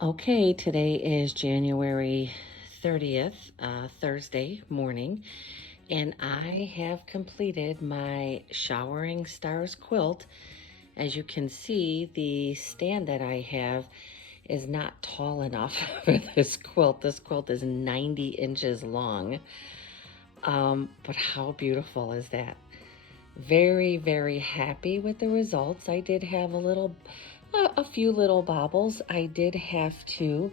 Okay, today is January 30th, Thursday morning, and I have completed my Showering Stars quilt. As you can see, the stand that I have is not tall enough for this quilt. This quilt is 90 inches long, but how beautiful is that? Very, very happy with the results. I did have a few little bobbles. I did have to,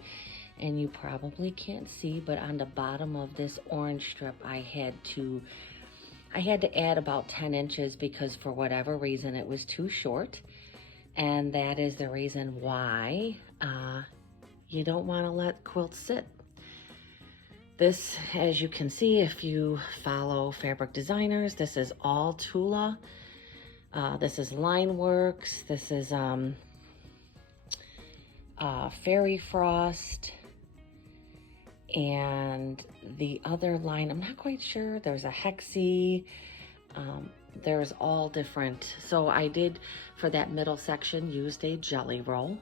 and you probably can't see, but on the bottom of this orange strip, I had to add about 10 inches because for whatever reason it was too short. And that is the reason why you don't want to let quilts sit. This, as you can see, if you follow fabric designers, this is all Tula. This is Lineworks. This is Fairy Frost. And the other line, I'm not quite sure. There's a Hexie. There's all different. So I did, for that middle section, used a jelly roll.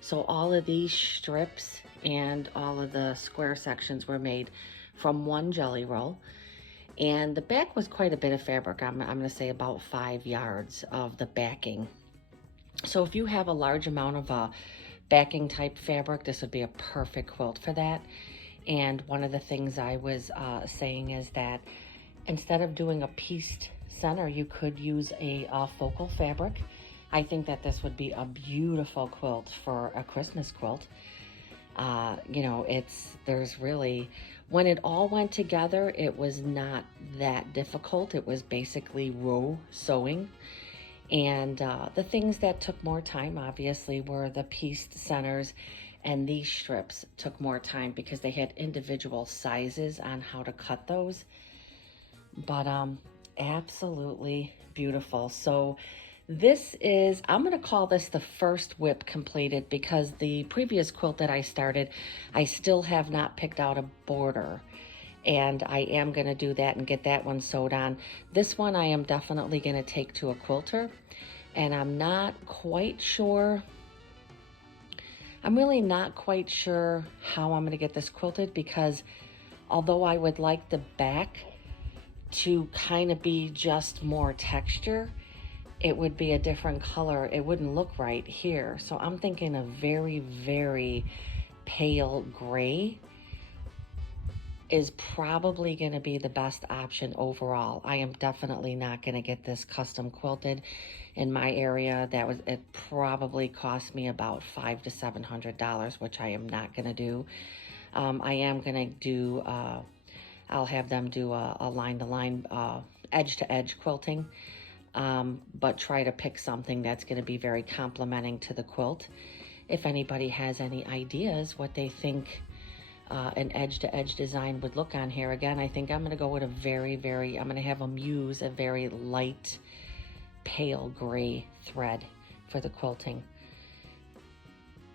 So all of these strips and all of the square sections were made from one jelly roll. And the back was quite a bit of fabric. I'm going to say about 5 yards of the backing. So if you have a large amount of backing type fabric, this would be a perfect quilt for that. And one of the things I was saying is that instead of doing a pieced center, you could use a focal fabric. I think that this would be a beautiful quilt for a Christmas quilt. You know, there's really, when it all went together, it was not that difficult. It was basically row sewing. And the things that took more time, obviously, were the pieced centers, and these strips took more time because they had individual sizes on how to cut those. But absolutely beautiful. So this is, I'm going to call this the first whip completed because the previous quilt that I started, I still have not picked out a border. And I am going to do that and get that one sewed on. This one I am definitely going to take to a quilter. And I'm not quite sure, I'm really not quite sure how I'm going to get this quilted because although I would like the back to kind of be just more texture, it would be a different color. It wouldn't look right here. So I'm thinking a very, very pale gray is probably going to be the best option overall. I am definitely not going to get this custom quilted in my area. It probably cost me about $500 to $700, which I am not going to do. I am going to do, I'll have them do a line-to-line, edge-to-edge quilting, but try to pick something that's going to be very complementing to the quilt. If anybody has any ideas what they think an edge-to-edge design would look on here, again, I think I'm going to go with I'm going to have them use a very light, pale gray thread for the quilting.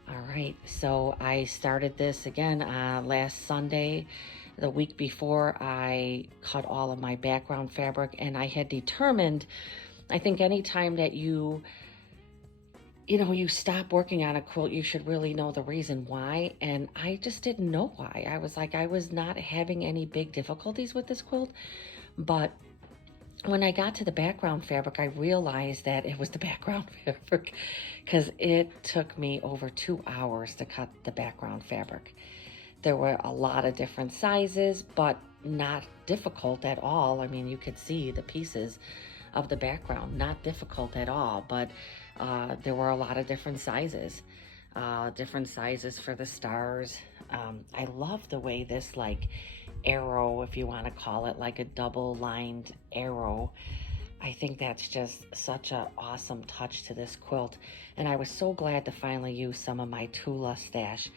All right, so I started this again last Sunday. The week before, I cut all of my background fabric, and I had determined, I think anytime that you stop working on a quilt, you should really know the reason why. And I just didn't know why. I was like, I was not having any big difficulties with this quilt. But when I got to the background fabric, I realized that it was the background fabric because it took me over 2 hours to cut the background fabric. There were a lot of different sizes, but not difficult at all. I mean, you could see the pieces of the background, not difficult at all, but there were a lot of different sizes for the stars. I love the way this like arrow, if you want to call it, like a double lined arrow. I think that's just such an awesome touch to this quilt. And I was so glad to finally use some of my Tula stash.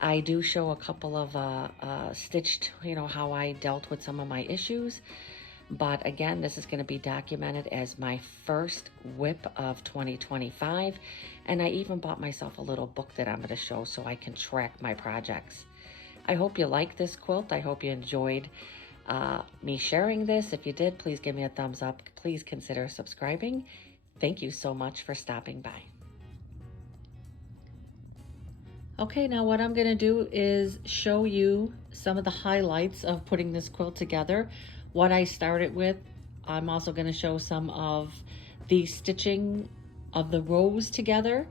I do show a couple of stitched, how I dealt with some of my issues. But again, this is going to be documented as my first whip of 2025. And I even bought myself a little book that I'm going to show so I can track my projects. I hope you like this quilt. I hope you enjoyed me sharing this. If you did, please give me a thumbs up. Please consider subscribing. Thank you so much for stopping by. Okay, now what I'm gonna do is show you some of the highlights of putting this quilt together. What I started with. I'm also gonna show some of the stitching of the rows together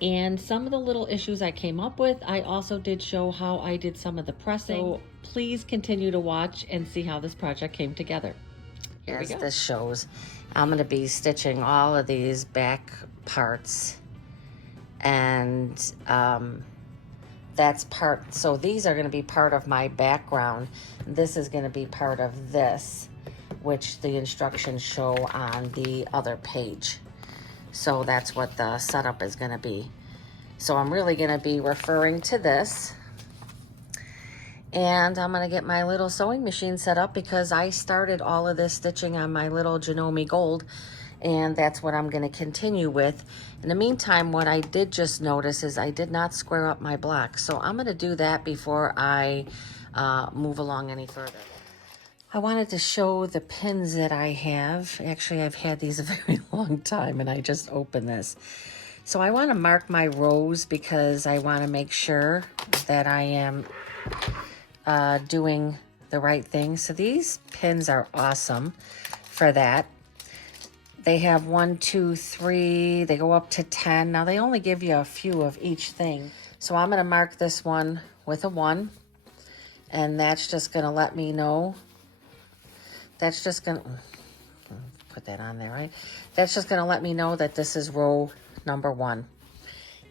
and some of the little issues I came up with. I also did show how I did some of the pressing. So please continue to watch and see how this project came together. Here we go. As this shows, I'm gonna be stitching all of these back parts, and that's part, so these are going to be part of my background. This is going to be part of this, which the instructions show on the other page. So that's what the setup is going to be. So I'm really going to be referring to this. And I'm going to get my little sewing machine set up because I started all of this stitching on my little Janome Gold, and that's what I'm going to continue with. In the meantime, what I did just notice is I did not square up my block. So I'm going to do that before I move along any further. I wanted to show the pins that I have. Actually, I've had these a very long time, and I just opened this. So I want to mark my rows because I want to make sure that I am doing the right thing. So these pins are awesome for that. They have 1, 2, 3, they go up to 10. Now they only give you a few of each thing. So I'm gonna mark this one with a 1, and that's just gonna let me know. That's just gonna, put that on there, right? That's just gonna let me know that this is row number 1.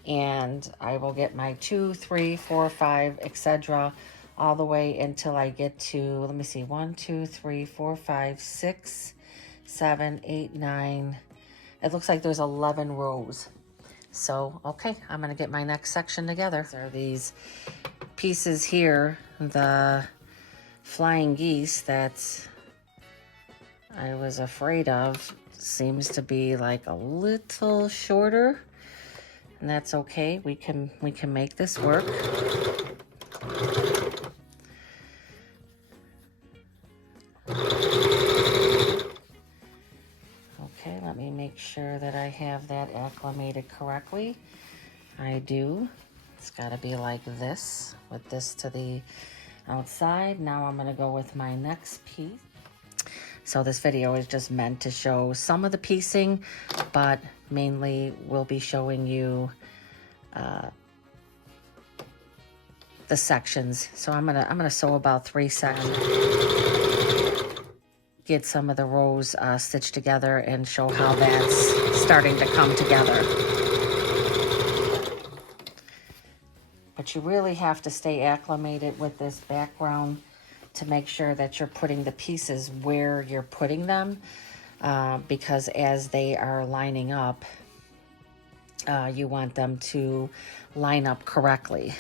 And I will get my 2, 3, 4, 5, etc. all the way until I get to, let me see, 1, 2, 3, 4, 5, 6, 7, 8, 9. It looks like there's 11 rows. So, okay, I'm gonna get my next section together. There are these pieces here, the flying geese that I was afraid of. Seems to be like a little shorter, and that's okay. We can make this work. Okay, let me make sure that I have that acclimated correctly. I do. It's got to be like this, with this to the outside. Now I'm going to go with my next piece. So this video is just meant to show some of the piecing, but mainly we'll be showing you the sections. So I'm gonna sew about 3 sections. Get some of the rows stitched together and show how that's starting to come together. But you really have to stay acclimated with this background to make sure that you're putting the pieces where you're putting them, because as they are lining up, you want them to line up correctly.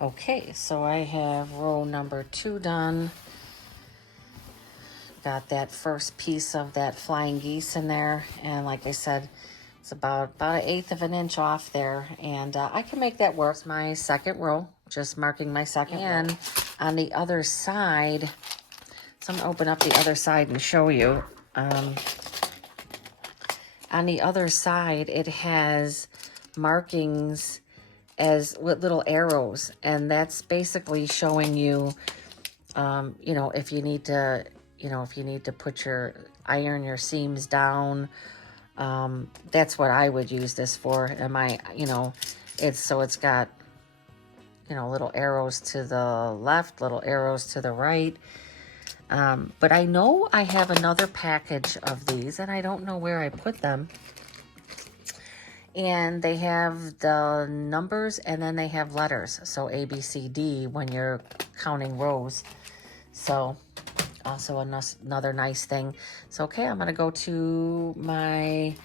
Okay, so I have row number 2 done. Got that first piece of that flying geese in there, and like I said, it's about 1/8 of an inch off there, and I can make that work. It's my second row, just marking my second row. And on the other side, so I'm gonna open up the other side and show you. On the other side, it has markings as with little arrows, and that's basically showing you, you know, if you need to, put iron your seams down. That's what I would use this for. It's got, little arrows to the left, little arrows to the right. But I know I have another package of these, and I don't know where I put them. And they have the numbers, and then they have letters. So A, B, C, D when you're counting rows. So also another nice thing. So, okay, I'm going to go to my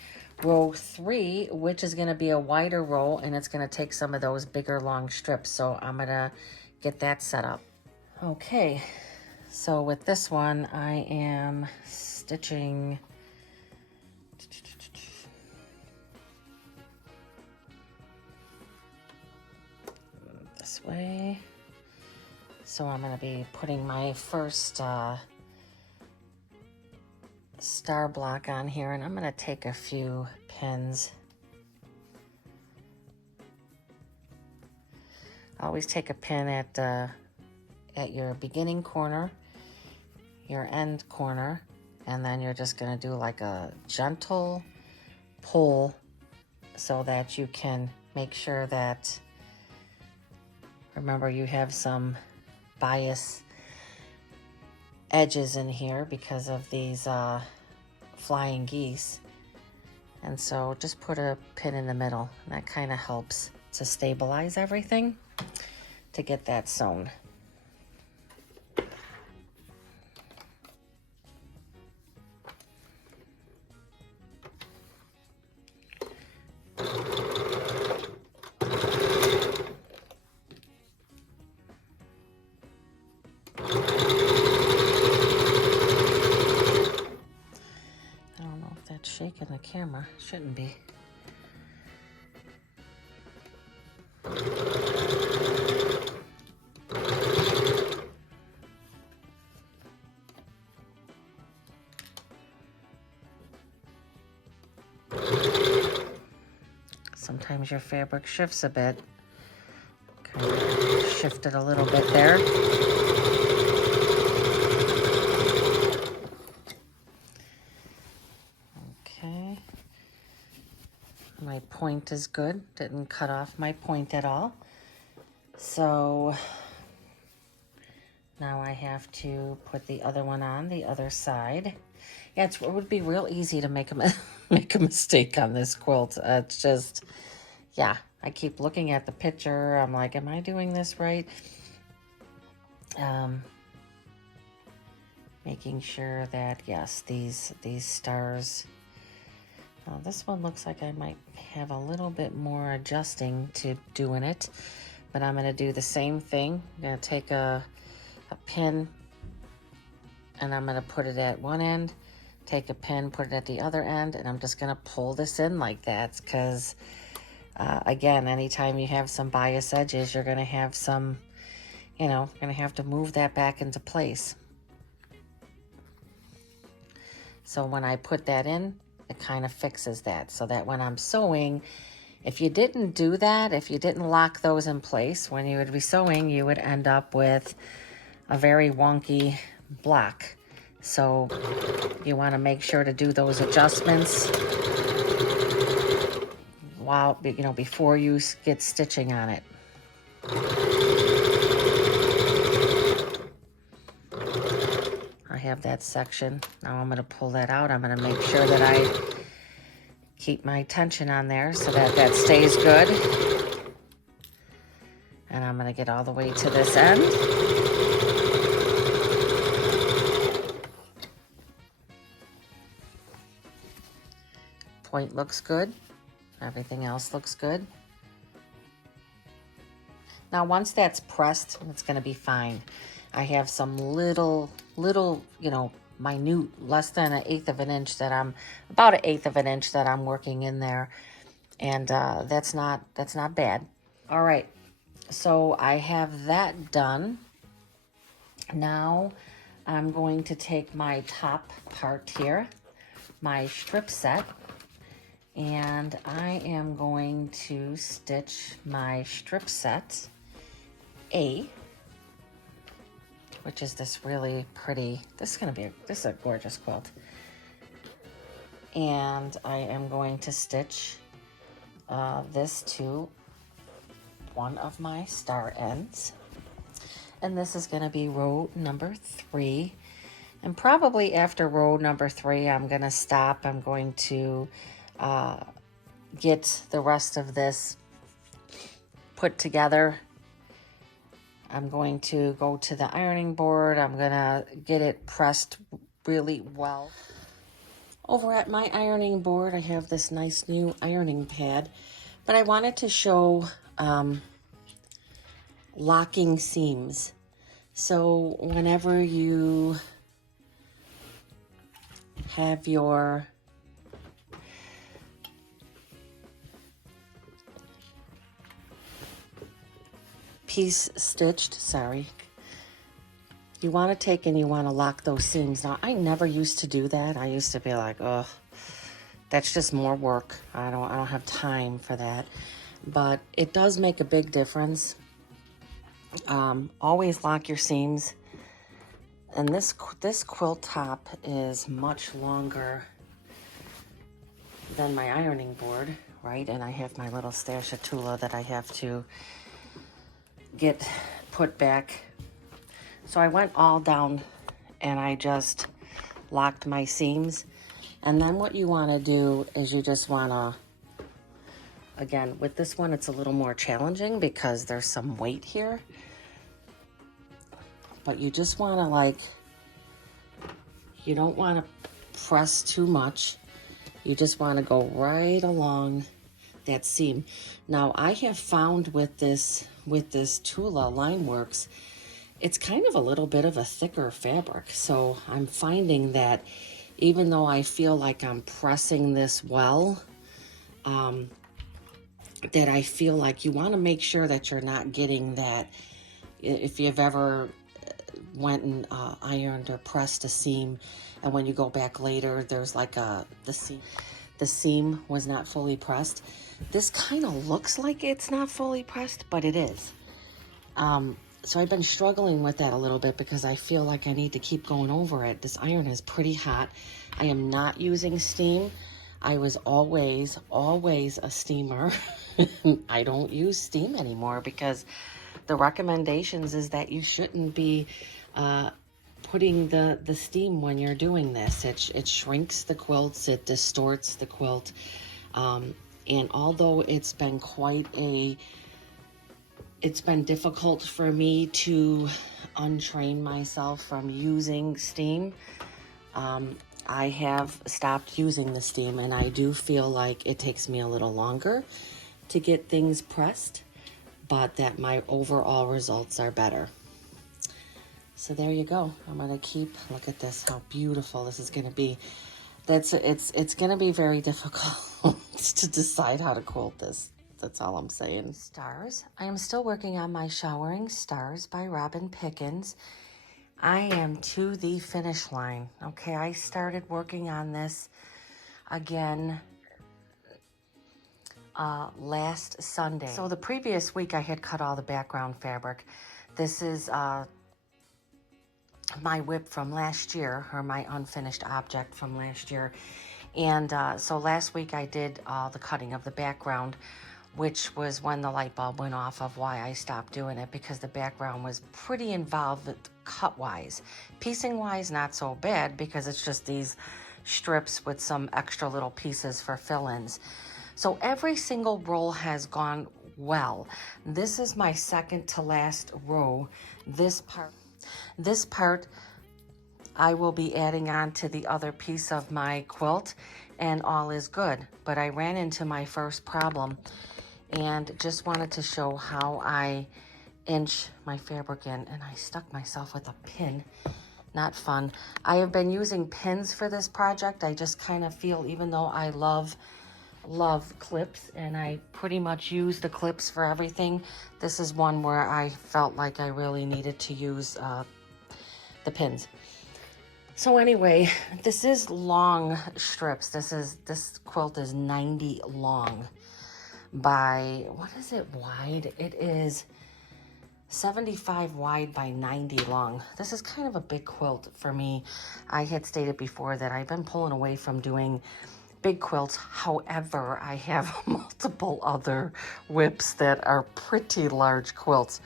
row 3, which is going to be a wider row, and it's going to take some of those bigger long strips. So I'm going to get that set up. Okay, so with this one, I am stitching this this way. So I'm going to be putting my first star block on here, and I'm going to take a few pins. Always take a pin at your beginning corner, your end corner, and then you're just going to do like a gentle pull so that you can make sure that, remember, you have some bias edges in here because of these flying geese. And so just put a pin in the middle, and that kind of helps to stabilize everything to get that sewn. Shaking the camera. Shouldn't be. Sometimes your fabric shifts a bit. Kind of shifted a little bit there. Okay. My point is good. Didn't cut off my point at all. So now I have to put the other one on the other side. Yeah, it would be real easy to make a mistake on this quilt. It's just, yeah, I keep looking at the picture. I'm like, am I doing this right? Making sure that, yes, these stars. This one looks like I might have a little bit more adjusting to do in it, but I'm going to do the same thing. I'm going to take a pin, and I'm going to put it at one end, take a pin, put it at the other end, and I'm just going to pull this in like that because, again, anytime you have some bias edges, you're going to have some, going to have to move that back into place. So when I put that in, it kind of fixes that so that when I'm sewing, if you didn't do that, if you didn't lock those in place, when you would be sewing, you would end up with a very wonky block. So you want to make sure to do those adjustments while, before you get stitching on it. I have that section. Now I'm going to pull that out. I'm going to make sure that I keep my tension on there so that that stays good. And I'm going to get all the way to this end. Point looks good. Everything else looks good. Now once that's pressed, it's going to be fine. I have some little, minute, less than an eighth of an inch about an eighth of an inch that I'm working in there. And that's not bad. All right, so I have that done. Now I'm going to take my top part here, my strip set, and I am going to stitch my strip set A, which is this really pretty, this is a gorgeous quilt. And I am going to stitch this to one of my star ends. And this is going to be row number 3. And probably after row number 3, I'm going to stop. I'm going to get the rest of this put together. I'm going to go to the ironing board. I'm going to get it pressed really well. Over at my ironing board, I have this nice new ironing pad, but I wanted to show locking seams. So whenever you have your piece stitched, sorry. You want to take and you want to lock those seams. Now, I never used to do that. I used to be like, oh, that's just more work. I don't have time for that. But it does make a big difference. Always lock your seams. And this quilt top is much longer than my ironing board, right? And I have my little stash of Tula that I have to get put back. So I went all down and I just locked my seams. And then what you want to do is you just want to, again, with this one, it's a little more challenging because there's some weight here. But you just want to, like, you don't want to press too much. You just want to go right along that seam. Now, I have found with this Tula Lineworks, it's kind of a little bit of a thicker fabric. So I'm finding that even though I feel like I'm pressing this well, that I feel like you want to make sure that you're not getting that. If you've ever went and ironed or pressed a seam, and when you go back later, there's like the seam was not fully pressed. This kind of looks like it's not fully pressed, but it is. So I've been struggling with that a little bit because I feel like I need to keep going over it. This iron is pretty hot. I am not using steam. I was always a steamer. I don't use steam anymore because the recommendations is that you shouldn't be putting the steam when you're doing this. It shrinks the quilts, it distorts the quilt. And although it's been it's been difficult for me to untrain myself from using steam, I have stopped using the steam, and I do feel like it takes me a little longer to get things pressed, but that my overall results are better. So there you go. I'm gonna keep, look at this, how beautiful this is gonna be. It's gonna be very difficult to decide how to quilt this. That's all I'm saying. Stars. I am still working on my Showering Stars by Robin Pickens. I am to the finish line. Okay, I started working on this again last Sunday. So the previous week I had cut all the background fabric. This is my whip from last year, or my unfinished object from last year. And so last week I did the cutting of the background, which was when the light bulb went off of why I stopped doing it, because the background was pretty involved with cut-wise. Piecing-wise, not so bad, because it's just these strips with some extra little pieces for fill-ins. So every single roll has gone well. This is my second to last row. This part I will be adding on to the other piece of my quilt, and all is good. But I ran into my first problem and just wanted to show how I inch my fabric in, and I stuck myself with a pin. Not fun. I have been using pins for this project. I just kind of feel, even though I love clips and I pretty much use the clips for everything, this is one where I felt like I really needed to use the pins. So anyway, this is long strips. This quilt is 90 long by, what is it wide? It is 75 wide by 90 long. This is kind of a big quilt for me. I had stated before that I've been pulling away from doing big quilts. However, I have multiple other whips that are pretty large quilts.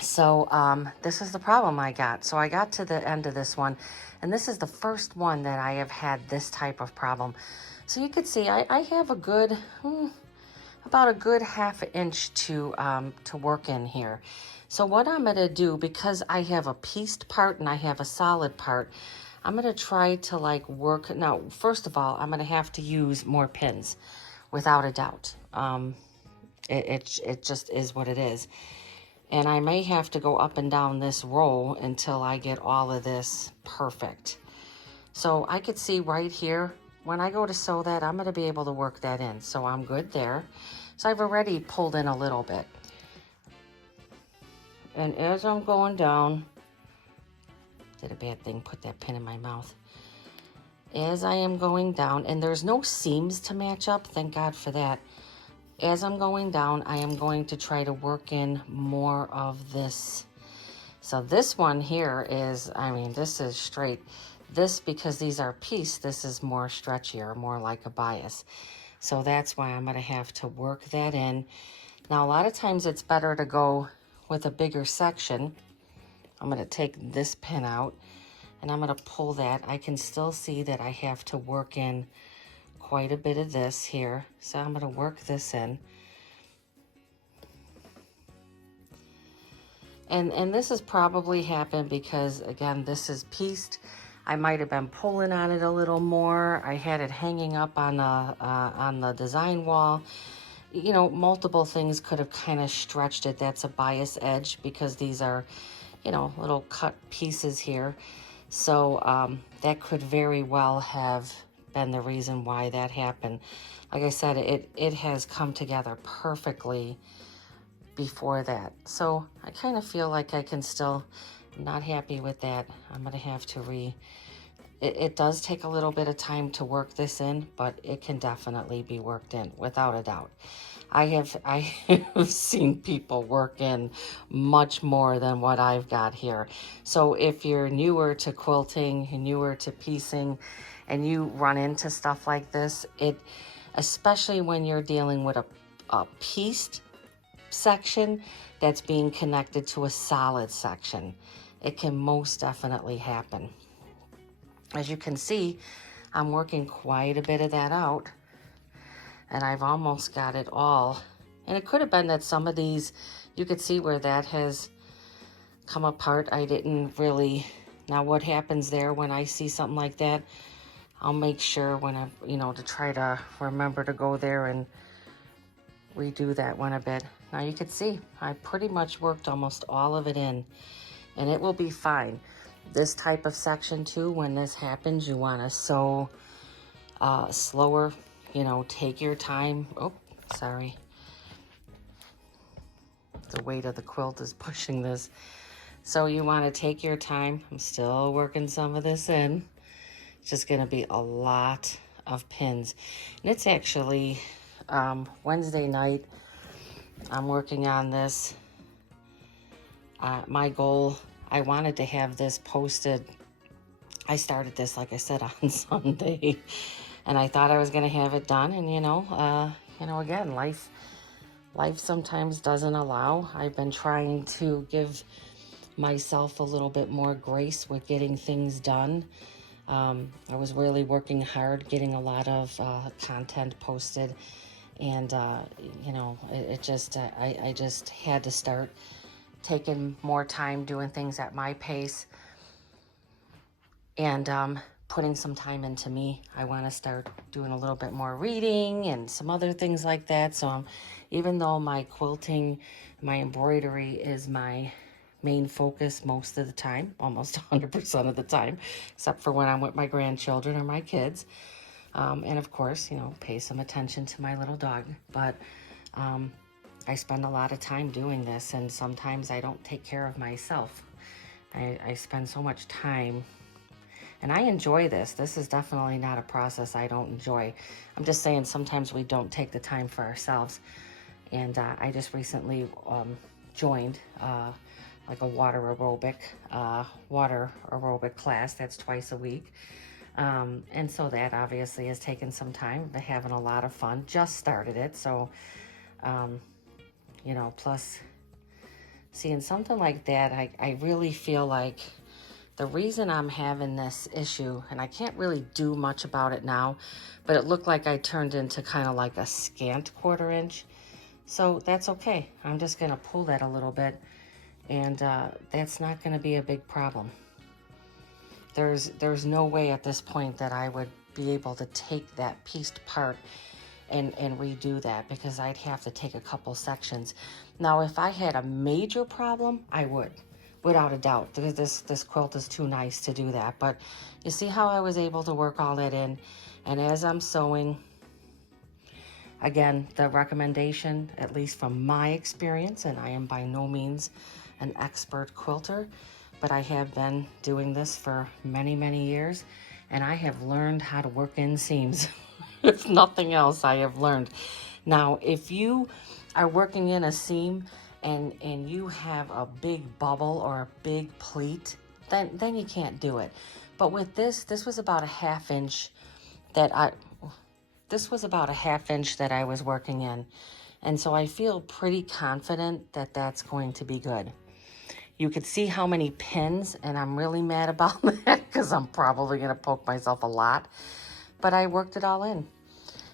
So this is the problem I got. So I got to the end of this one, and this is the first one that I have had this type of problem. So you could see I have a good, about a good ½ inch to work in here. So what I'm gonna do, because I have a pieced part and I have a solid part, I'm gonna try to like work. Now, first of all, I'm gonna have to use more pins, without a doubt. It just is what it is. And I may have to go up and down this row until I get all of this perfect. So I could see right here, when I go to sew that, I'm gonna be able to work that in. So I'm good there. So I've already pulled in a little bit. And as I'm going down, did a bad thing, put that pin in my mouth. As I am going down, and there's no seams to match up, thank God for that. As I'm going down, I am going to try to work in more of this. So this one here is, I mean, this is straight. This, because these are pieced, this is more stretchier, more like a bias. So that's why I'm going to have to work that in. Now, a lot of times it's better to go with a bigger section. I'm going to take this pin out, and I'm going to pull that. I can still see that I have to work in quite a bit of this here. So I'm going to work this in. And this has probably happened because, again, this is pieced. I might have been pulling on it a little more. I had it hanging up on the design wall. You know, multiple things could have kind of stretched it. That's a bias edge because these are, you know, little cut pieces here. So that could very well have been the reason why that happened. Like I said, it has come together perfectly before that. So I kind of feel like I can still, I'm not happy with that. I'm going to have to it does take a little bit of time to work this in, but it can definitely be worked in without a doubt. I have seen people work in much more than what I've got here. So if you're newer to quilting, newer to piecing, and you run into stuff like this, especially when you're dealing with a pieced section that's being connected to a solid section, it can most definitely happen. As you can see, I'm working quite a bit of that out, and I've almost got it all. And it could have been that some of these, you could see where that has come apart. I didn't really, now what happens there when I see something like that, I'll make sure when I, you know, to try to remember to go there and redo that one a bit. Now you can see I pretty much worked almost all of it in, and it will be fine. This type of section too, when this happens, you want to sew slower, you know, take your time. Oh, sorry. The weight of the quilt is pushing this. So you want to take your time. I'm still working some of this in. It's just going to be a lot of pins. And it's actually Wednesday night. I'm working on this. My goal, I wanted to have this posted. I started this, like I said, on Sunday, and I thought I was going to have it done. And you know, again, life sometimes doesn't allow. I've been trying to give myself a little bit more grace with getting things done. I was really working hard, getting a lot of content posted, and you know, it just I just had to start taking more time doing things at my pace, and putting some time into me. I want to start doing a little bit more reading and some other things like that. So even though my quilting, my embroidery is my main focus most of the time, almost 100% of the time, except for when I'm with my grandchildren or my kids. And of course, you know, pay some attention to my little dog. But I spend a lot of time doing this, and sometimes I don't take care of myself. I spend so much time, and I enjoy this. This is definitely not a process I don't enjoy. I'm just saying sometimes we don't take the time for ourselves. And I just recently joined like a water aerobic class that's twice a week. And so that obviously has taken some time. They're having a lot of fun. Just started it. So, you know, plus seeing something like that, I really feel like the reason I'm having this issue, and I can't really do much about it now, but it looked like I turned into kind of like a scant 1/4 inch. So that's okay. I'm just going to pull that a little bit, and that's not going to be a big problem. There's no way at this point that I would be able to take that pieced part and redo that, because I'd have to take a couple sections. Now, if I had a major problem, I would, without a doubt, because this quilt is too nice to do that. But you see how I was able to work all that in, and as I'm sewing, Again, the recommendation, at least from my experience, and I am by no means an expert quilter, but I have been doing this for many, many years, and I have learned how to work in seams. If nothing else, I have learned. Now, if you are working in a seam and you have a big bubble or a big pleat, then you can't do it. But with this was about a half inch that I was working in. And so I feel pretty confident that that's going to be good. You could see how many pins, and I'm really mad about that because I'm probably going to poke myself a lot. But I worked it all in.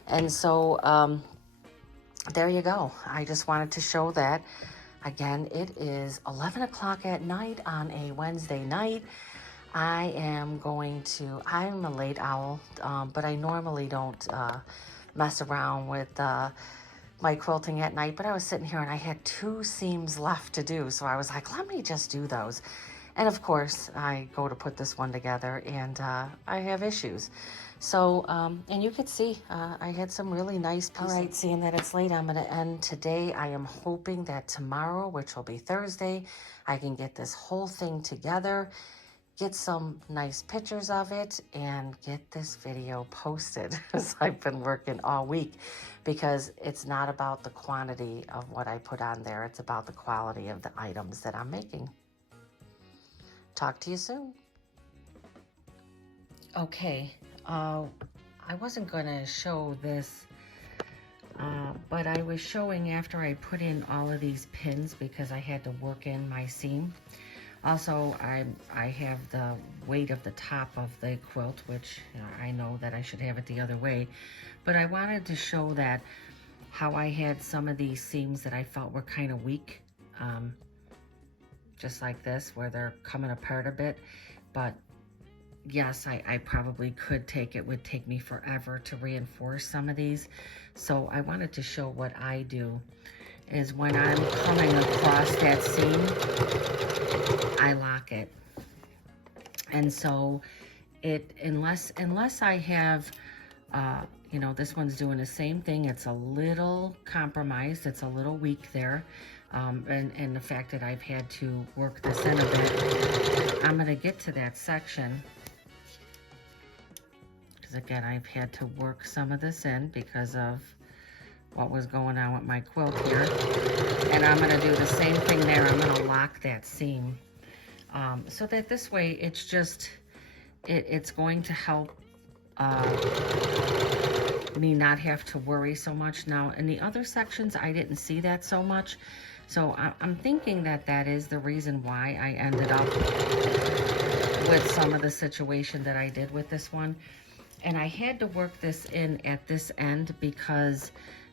And so there you go. I just wanted to show that. Again, it is 11 o'clock at night on a Wednesday night. I'm a late owl, but I normally don't mess around with my quilting at night. But I was sitting here and I had 2 seams left to do. So I was like, let me just do those. And of course, I go to put this one together and I have issues. So, and you could see, I had some really nice pieces. All right, seeing that it's late, I'm going to end today. I am hoping that tomorrow, which will be Thursday, I can get this whole thing together, get some nice pictures of it, and get this video posted, as I've been working all week, because it's not about the quantity of what I put on there. It's about the quality of the items that I'm making. Talk to you soon. Okay, I wasn't going to show this, but I was showing after I put in all of these pins because I had to work in my seam. Also, I have the weight of the top of the quilt, which I know that I should have it the other way, but I wanted to show that how I had some of these seams that I felt were kind of weak, just like this, where they're coming apart a bit. But yes, I probably could it would take me forever to reinforce some of these. So I wanted to show what I do is when I'm coming across that seam, I lock it. And so unless I have, you know, this one's doing the same thing. It's a little compromised. It's a little weak there. And the fact that I've had to work this in a bit. I'm going to get to that section. Because again, I've had to work some of this in because of what was going on with my quilt here. And I'm going to do the same thing there. I'm going to lock that seam. So that this way, it's just, it's going to help me not have to worry so much. Now, in the other sections, I didn't see that so much. So I'm thinking that that is the reason why I ended up with some of the situation that I did with this one. And I had to work this in at this end because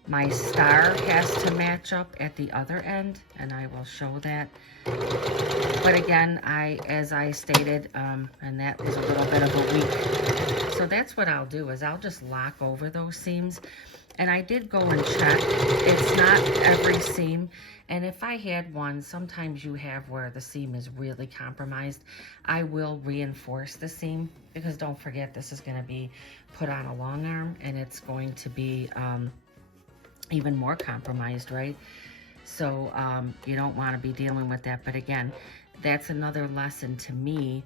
my star has to match up at the other end, and I will show that. But again, as I stated, and that was a little bit of a week. So that's what I'll do, is I'll just lock over those seams. And I did go and check. It's not every seam. And if I had one, sometimes you have where the seam is really compromised, I will reinforce the seam, because don't forget, this is going to be put on a long arm, and it's going to be even more compromised, right? So you don't want to be dealing with that. But again, that's another lesson to me.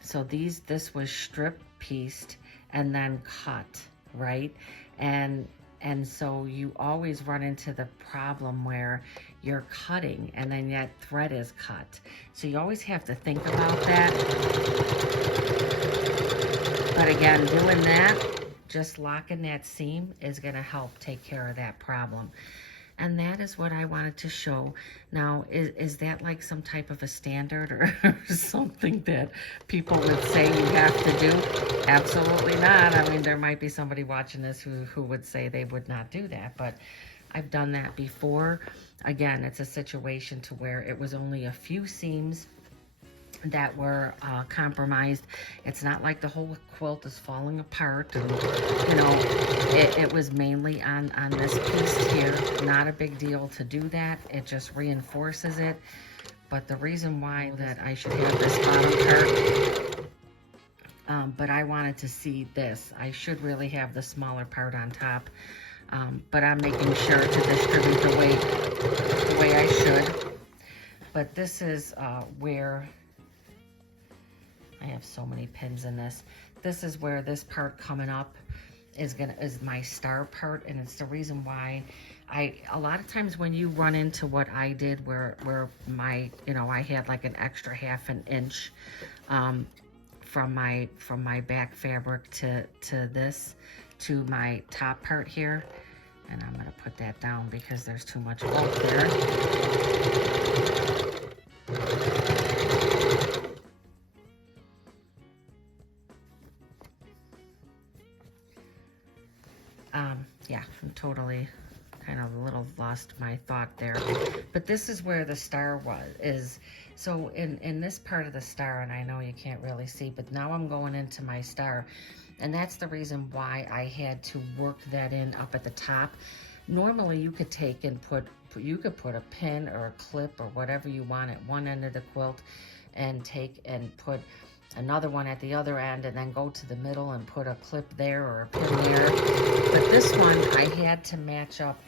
So this was strip pieced and then cut, right? And so you always run into the problem where you're cutting and then that thread is cut. So you always have to think about that. But again, doing that, just locking that seam is going to help take care of that problem. And that is what I wanted to show. Now, is that like some type of a standard or something that people would say you have to do? Absolutely not. I mean, there might be somebody watching this who would say they would not do that, but I've done that before. Again, it's a situation to where it was only a few seams that were compromised. It's not like the whole quilt is falling apart, and you know, it was mainly on this piece here. Not a big deal to do that. It just reinforces it. But the reason why that I should have this bottom part, but I wanted to see this. I should really have the smaller part on top. but I'm making sure to distribute the way I should. But this is where I have so many pins in this. This is where this part coming up is my star part, and it's the reason why a lot of times when you run into what I did where my, I had like an extra half an inch from my back fabric to my top part here, and I'm gonna put that down because there's too much bulk there. Yeah, I'm totally kind of a little lost my thought there. But this is where the star is. So in this part of the star, and I know you can't really see, but now I'm going into my star. And that's the reason why I had to work that in up at the top. Normally you could take and put a pin or a clip or whatever you want at one end of the quilt and take and put another one at the other end, and then go to the middle and put a clip there or a pin there. But this one, I had to match up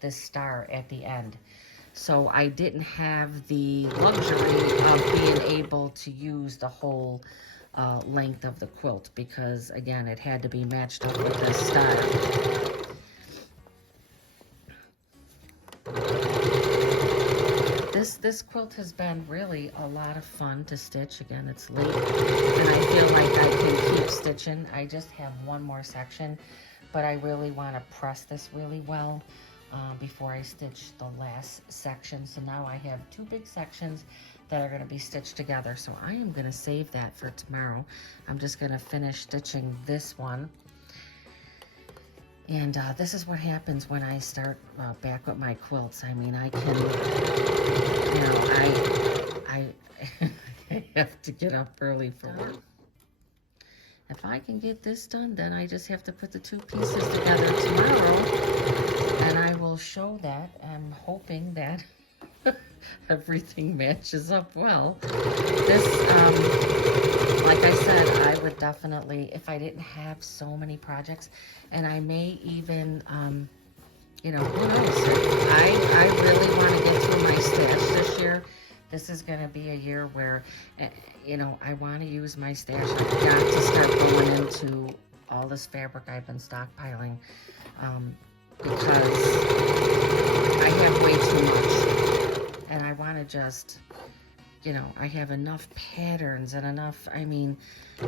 this star at the end. So I didn't have the luxury of being able to use the whole length of the quilt, because again, it had to be matched up with this star. This quilt has been really a lot of fun to stitch. Again, it's late, and I feel like I can keep stitching. I just have one more section, but I really want to press this really well before I stitch the last section. So now I have two big sections that are going to be stitched together. So I am going to save that for tomorrow. I'm just going to finish stitching this one. And this is what happens when I start back with my quilts. I mean, I can, I have to get up early for work. If I can get this done, then I just have to put the two pieces together tomorrow, and I will show that. I'm hoping that everything matches up well. This, like I said, I would definitely, if I didn't have so many projects, and I may even, who knows? I really want to get through my stash this year. This is going to be a year where, I want to use my stash. I've got to start going into all this fabric I've been stockpiling, because I have way too much. And I want to just, I have enough patterns and enough, I mean,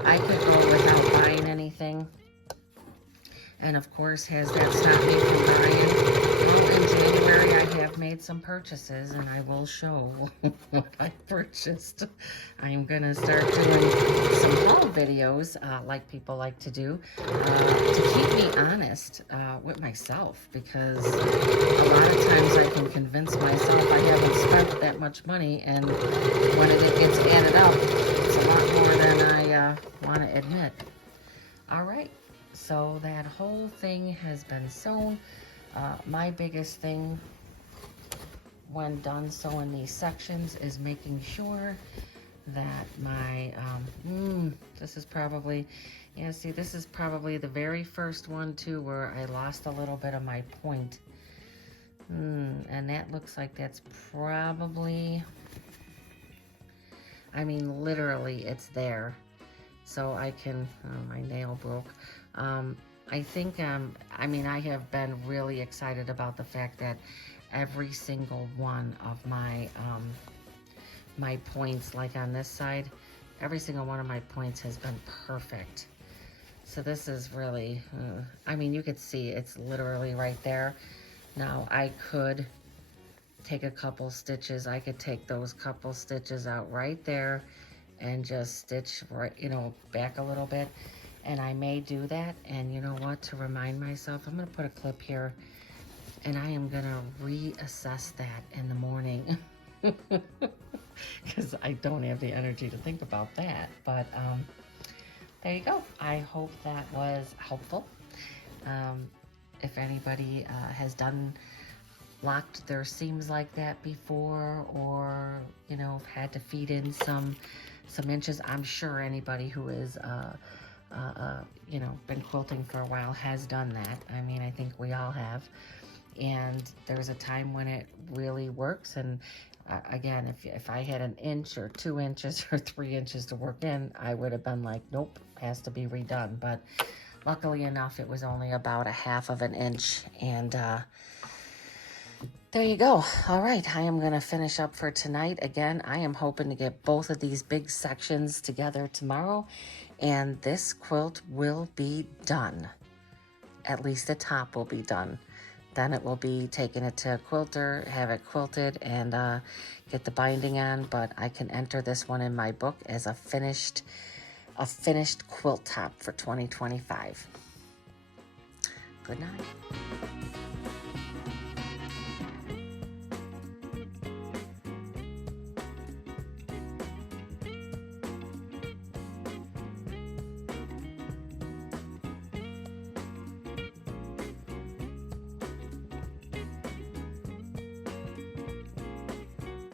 I could go without buying anything. And of course, has that stopped me from buying? Well, in January, I have made some purchases, and I will show what I purchased. I'm going to start doing some haul videos, like people like to do, to keep me honest with myself, because a lot of times I can convince myself I haven't spent that much money, and when it gets added up, it's a lot more than I want to admit. All right. So that whole thing has been sewn. My biggest thing when done sewing these sections is making sure that my, this is probably, see, this is probably the very first one too where I lost a little bit of my point. And that looks like that's probably, I mean, literally it's there. So I can, my nail broke. I think, I mean, I have been really excited about the fact that every single one of my, my points, like on this side, every single one of my points has been perfect. So this is really, I mean, you could see it's literally right there. Now I could take a couple stitches. I could take those couple stitches out right there and just stitch right, back a little bit. And I may do that, and you know what, to remind myself, I'm going to put a clip here, and I am going to reassess that in the morning, because I don't have the energy to think about that. But there you go. I hope that was helpful. If anybody has locked their seams like that before, or had to feed in some inches, I'm sure anybody who is you know, been quilting for a while has done that. I mean, I think we all have. And there's a time when it really works. And again, if I had 1 inch or 2 inches or 3 inches to work in, I would have been like, nope, has to be redone. But luckily enough, it was only about 1/2 of an inch. And there you go. All right, I am going to finish up for tonight. Again, I am hoping to get both of these big sections together tomorrow, and this quilt will be done. At least the top will be done. Then it will be taking it to a quilter, have it quilted, and get the binding on. But I can enter this one in my book as a finished quilt top for 2025. Good night.